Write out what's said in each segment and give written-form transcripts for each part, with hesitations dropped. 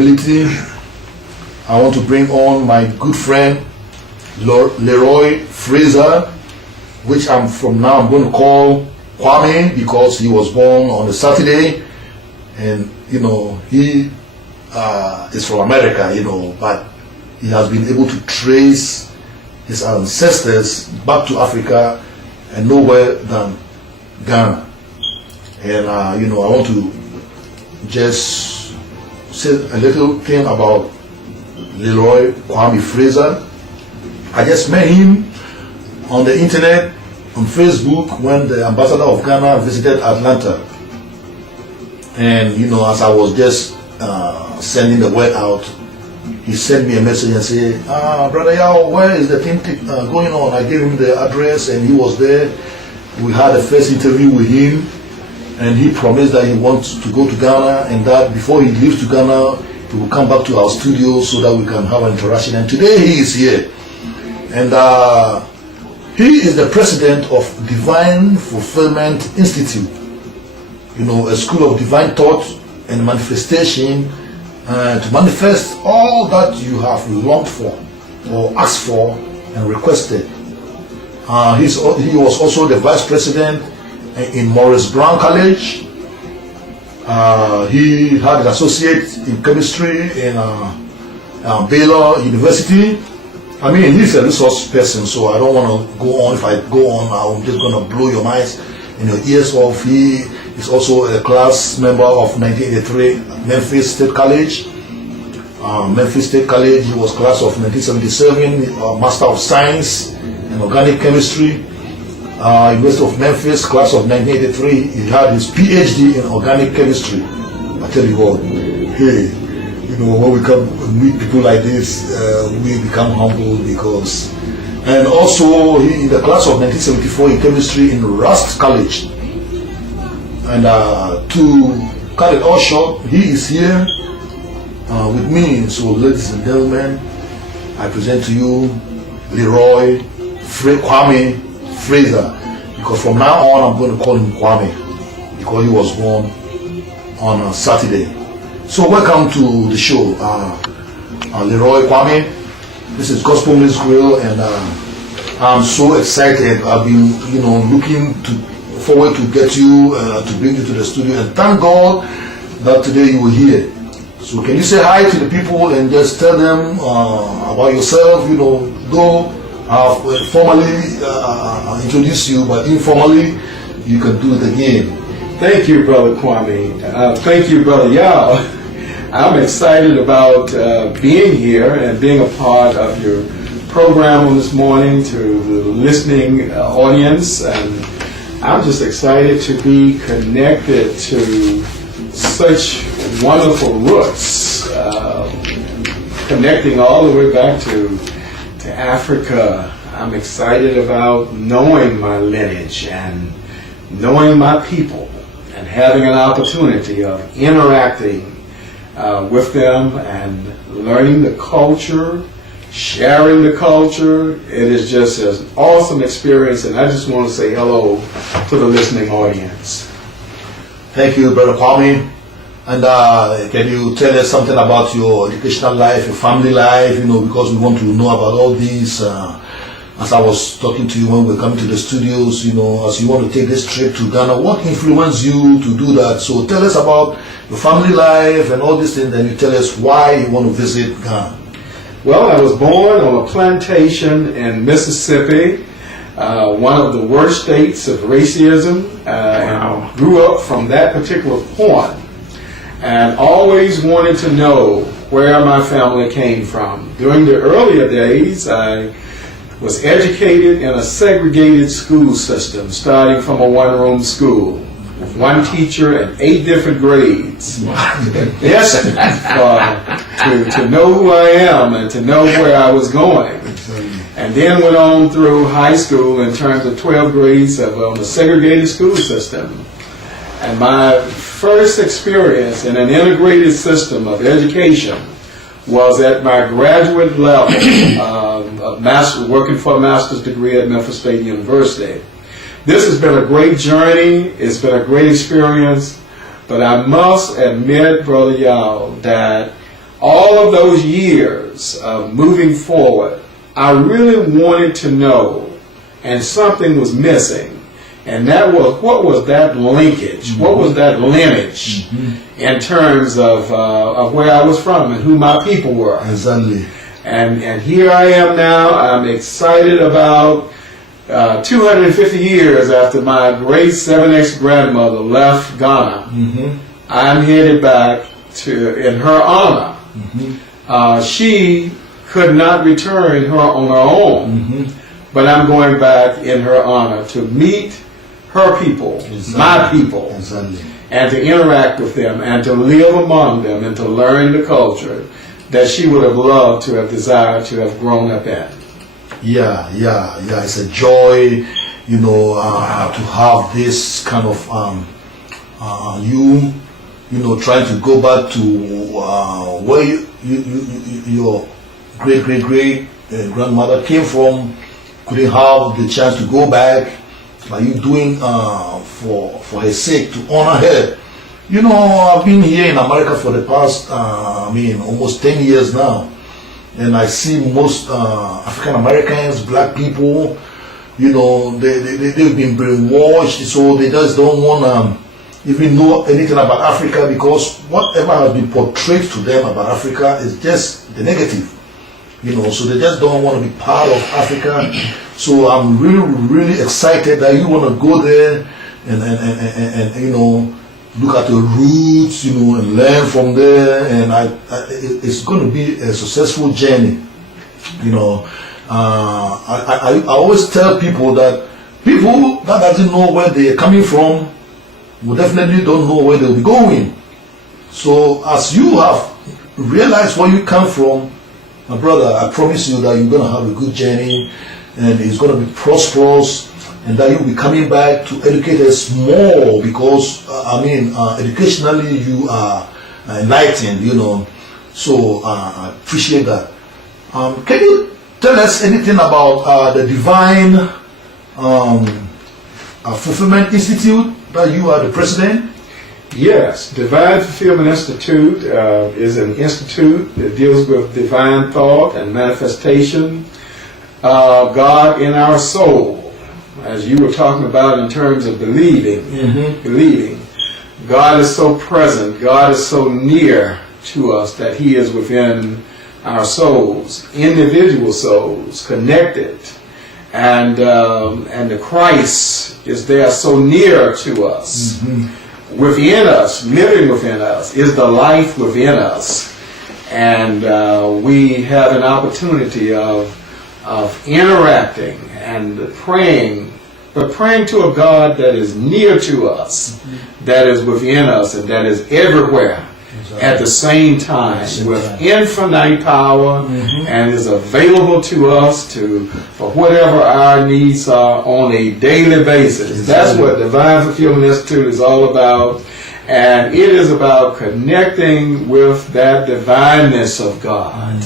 Ability. I want to bring on my good friend Leroy Fraser, which I'm going to call Kwame, because he was born on a Saturday, and he is from America, but he has been able to trace his ancestors back to Africa and nowhere than Ghana. And I want to just say a little thing about Leroy Kwame Fraser. I just met him on the internet, on Facebook, when the ambassador of Ghana visited Atlanta. And as I was just sending the word out, he sent me a message and said, Brother Yao, where is the thing going on? I gave him the address and he was there. We had a first interview with him, and he promised that he wants to go to Ghana, and that before he leaves to Ghana, he will come back to our studio so that we can have an interaction. And today he is here. And he is the president of Divine Fulfillment Institute, a school of divine thought and manifestation, to manifest all that you have longed for or asked for and requested. He was also the vice president in Morris Brown College. He had an associate in chemistry in Baylor University. I mean, he's a resource person, so I don't want to go on. If I go on, I'm just going to blow your minds and your ears off. He is also a class member of 1983 Memphis State College. Memphis State College, he was class of 1977, Master of Science in Organic Chemistry. University of Memphis, class of 1983, he had his PhD in Organic Chemistry. I tell you what, hey, when we come meet people like this, we become humble because. And also, he in the class of 1974 in chemistry in Rust College. And to cut it all short, he is here with me. So, ladies and gentlemen, I present to you Leroy Kwame Fraser, because from now on I'm going to call him Kwame because he was born on a Saturday. So welcome to the show, Leroy Kwame. This is Gospel Music Grill, and I'm so excited. I've been, looking forward to get you, to bring you to the studio, and thank God that today you were here. So can you say hi to the people and just tell them about yourself? Though I've formally introduced you, but informally you can do it again. Thank you, Brother Kwame. Thank you, Brother Yao. I'm excited about being here and being a part of your program this morning, to the listening audience, and I'm just excited to be connected to such wonderful roots, connecting all the way back to Africa. I'm excited about knowing my lineage and knowing my people and having an opportunity of interacting with them and learning the culture, sharing the culture. It is just an awesome experience, and I just want to say hello to the listening audience. Thank you, Brother Kwame. And can you tell us something about your educational life, your family life, because we want to know about all these. As I was talking to you when we were coming to the studios, as you want to take this trip to Ghana, what influenced you to do that? So tell us about your family life and all these things, and you tell us why you want to visit Ghana. Well, I was born on a plantation in Mississippi, one of the worst states of racism, and grew up from that particular point, and always wanted to know where my family came from. During the earlier days, I was educated in a segregated school system, starting from a one-room school with one teacher and 8 different grades. Yes, to know who I am and to know where I was going. And then went on through high school in terms of 12 grades of a segregated school system. And my first experience in an integrated system of education was at my graduate level, working for a master's degree at Memphis State University. This has been a great journey. It's been a great experience. But I must admit, Brother Yao, that all of those years of moving forward, I really wanted to know, and something was missing. And that was, what was that linkage? What was that lineage in terms of where I was from and who my people were? Exactly. And here I am now. I'm excited about 250 years after my great 7X grandmother left Ghana. I'm headed back to in her honor. She could not return her on her own, but I'm going back in her honor to meet her people, my people, and to interact with them and to live among them and to learn the culture that she would have loved to have desired to have grown up in. Yeah. It's a joy, you know, to have this kind of you know, trying to go back to where your great grandmother came from. Couldn't have the chance to go back. Are you doing for her sake, to honor her? You know, I've been here in America for the past, almost 10 years now. And I see most African Americans, black people, you know, they've been brainwashed, so they just don't want to even know anything about Africa, because whatever has been portrayed to them about Africa is just the negative. You know, so they just don't want to be part of Africa. So I'm really excited that you want to go there and you know, look at the roots, you know, and learn from there. And it's going to be a successful journey. You know, I always tell people that people that doesn't know where they're coming from will definitely don't know where they'll be going. So as you have realized where you come from, my brother, I promise you that you're going to have a good journey, and it's going to be prosperous, and that you'll be coming back to educate us more, because educationally you are enlightened, you know. So I appreciate that. Can you tell us anything about the Divine Fulfillment Institute that you are the president? Yes, Divine Fulfillment Institute is an institute that deals with divine thought and manifestation of God in our soul. As you were talking about in terms of believing, God is so present, God is so near to us that He is within our souls, individual souls, connected. And the Christ is there so near to us. Within us, living within us, is the life within us. And we have an opportunity of interacting and praying, but praying to a God that is near to us, that is within us, and that is everywhere at the same time, with infinite power, and is available to us for whatever our needs are on a daily basis. That's what Divine Fulfillment Institute is all about. And it is about connecting with that divineness of God,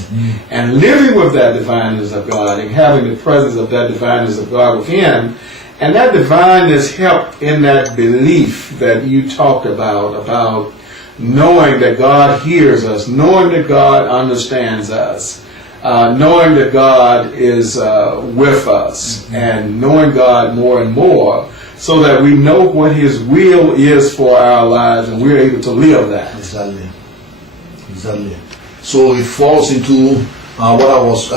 and living with that divineness of God, and having the presence of that divineness of God within. And that divineness helped in that belief that you talked about knowing that God hears us, knowing that God understands us, knowing that God is with us, and knowing God more and more, so that we know what His will is for our lives, and we're able to live that. Exactly. So it falls into what I was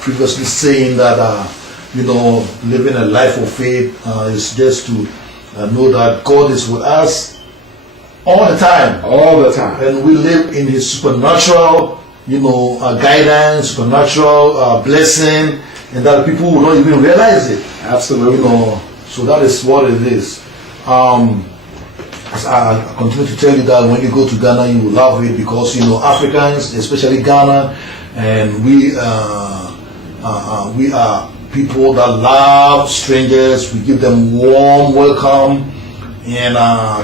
previously saying, that living a life of faith is just to know that God is with us all the time. And we live in His supernatural, guidance, supernatural blessing, and that people will not even realize it. Absolutely. So that is what it is. As I continue to tell you that when you go to Ghana, you will love it, because Africans, especially Ghana, and we are people that love strangers. We give them warm welcome, and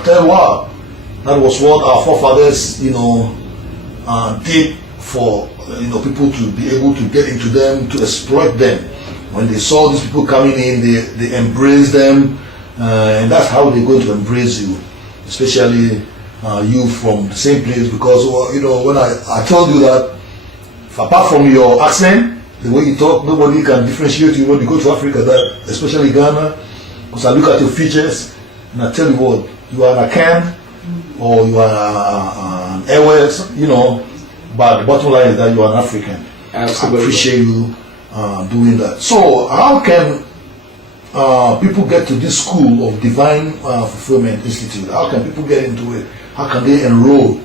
tell you what, that was what our forefathers, did for people to be able to get into them, to exploit them. When they saw these people coming in, they embraced them, and that's how they're going to embrace you, especially you from the same place, because when I told you that apart from your accent, the way you talk, nobody can differentiate you when you go to Africa, that especially Ghana, because I look at your features and I tell you what, you are an Akan or you are an Airways, but the bottom line is that you are an African. Absolutely. I appreciate you doing that. So how can people get to this school of Divine Fulfillment Institute? How can people get into it? How can they enroll?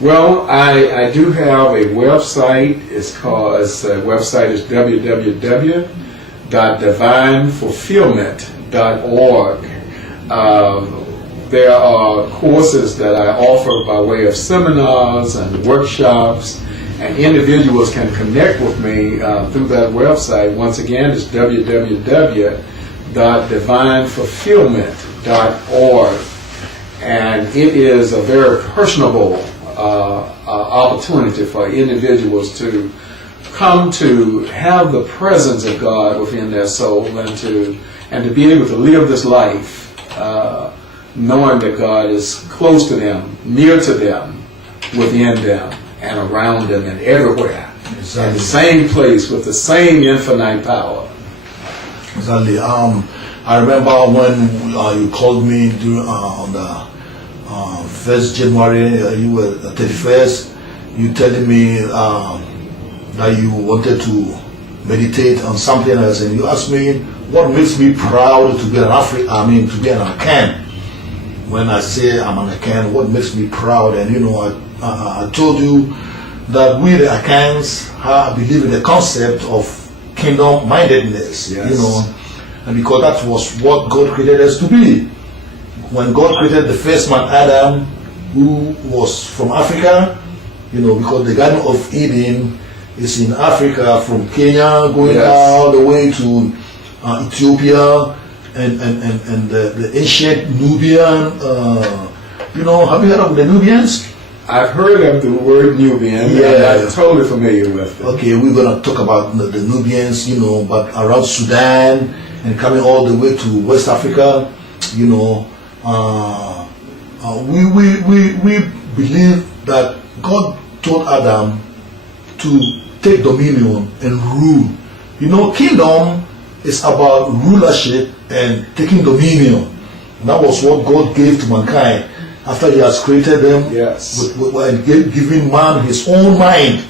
Well, I do have a website. The website is www.divinefulfillment.org. There are courses that I offer by way of seminars and workshops, and individuals can connect with me through that website. Once again, it's www.divinefulfillment.org, and it is a very personable opportunity for individuals to come to have the presence of God within their soul, and to be able to live this life knowing that God is close to them, near to them, within them, and around them, and everywhere. Exactly. In the same place with the same infinite power. Exactly. I remember when you called me on the 1st January, you were 31st, you telling me that you wanted to meditate on something else, and you asked me what makes me proud to be an to be an Akan. When I say I'm an Akan, what makes me proud? And I told you that we the Akans believe in the concept of kingdom mindedness. Yes. And because that was what God created us to be. When God created the first man, Adam, who was from Africa, because the Garden of Eden is in Africa, from Kenya going all the way to Ethiopia and the ancient Nubian. Have you heard of the Nubians? I've heard of the word Nubian. Yeah. I'm totally familiar with it. Okay, we're going to talk about the Nubians, but around Sudan and coming all the way to West Africa, we believe that God told Adam to take dominion and rule. Kingdom is about rulership and taking dominion. And that was what God gave to mankind after He has created them. Yes. And giving man his own mind.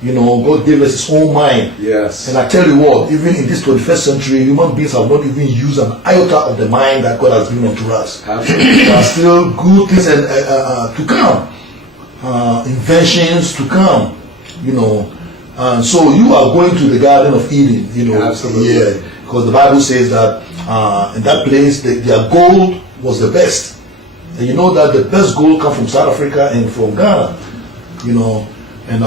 God gave us His own mind. Yes. And I tell you what, even in this 21st century, human beings have not even used an iota of the mind that God has given unto us. Absolutely. There are still good things to come, inventions to come. So you are going to the Garden of Eden. Absolutely. Yeah, because the Bible says that in that place their gold was the best. And you know that the best gold comes from South Africa and from Ghana. And